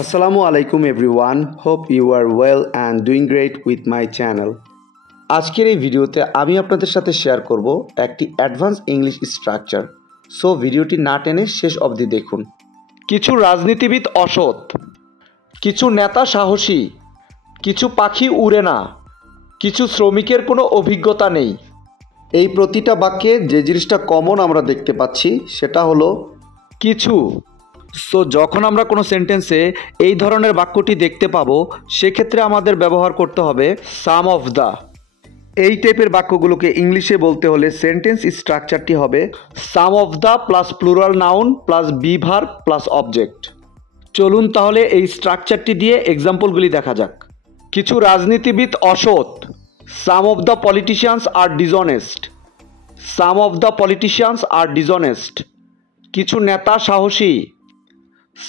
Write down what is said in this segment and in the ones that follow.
Assalamu alaikum everyone. Hope you are well and doing great with my channel. আজকের এই ভিডিওতে আমি আপনাদের সাথে শেয়ার করব একটি অ্যাডভান্স ইংলিশ স্ট্রাকচার। সো ভিডিওটি না টেনে শেষ অবধি দেখুন। কিছু রাজনীতিবিদ অসৎ, কিছু নেতা সাহসী, কিছু পাখি উড়ে না, কিছু শ্রমিকের কোনো অভিজ্ঞতা নেই। এই প্রতিটা বাক্যে যে জিনিসটা কমন আমরা দেখতে পাচ্ছি সেটা হলো কিছু। সো যখন আমরা কোনো সেন্টেন্সে এই ধরনের বাক্যটি দেখতে পাবো সেক্ষেত্রে আমাদের ব্যবহার করতে হবে সাম অফ দ্য। এই টাইপের বাক্যগুলোকে ইংলিশে বলতে হলে সেন্টেন্স স্ট্রাকচারটি হবে some of the plus plural noun plus be verb plus object. চলুন তাহলে এই স্ট্রাকচারটি দিয়ে এক্সাম্পলগুলি দেখা যাক। কিছু রাজনীতিবিদ অসৎ, some of the politicians are dishonest. Some of the politicians are dishonest. কিছু নেতা সাহসী,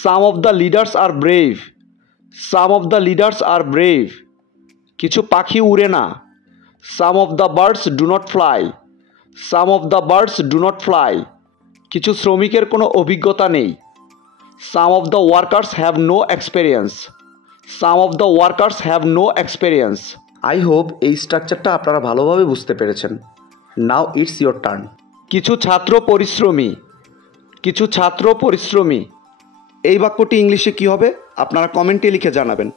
some of the leaders are brave. Some of the leaders are brave. কিছু পাখি উড়ে না, some of the birds do not fly. Some of the birds do not fly. কিছু শ্রমিকের কোনো অভিজ্ঞতা নেই, some of the workers have no experience. Some of the workers have no experience. I hope এই স্ট্রাকচারটা আপনারা ভালোভাবে বুঝতে পেরেছেন। Now it's your turn. কিছু ছাত্র পরিশ্রমী, কিছু ছাত্র পরিশ্রমী। এই বাক্যটি ইংলিশে কী হবে আপনারা কমেন্টে লিখে জানাবেন।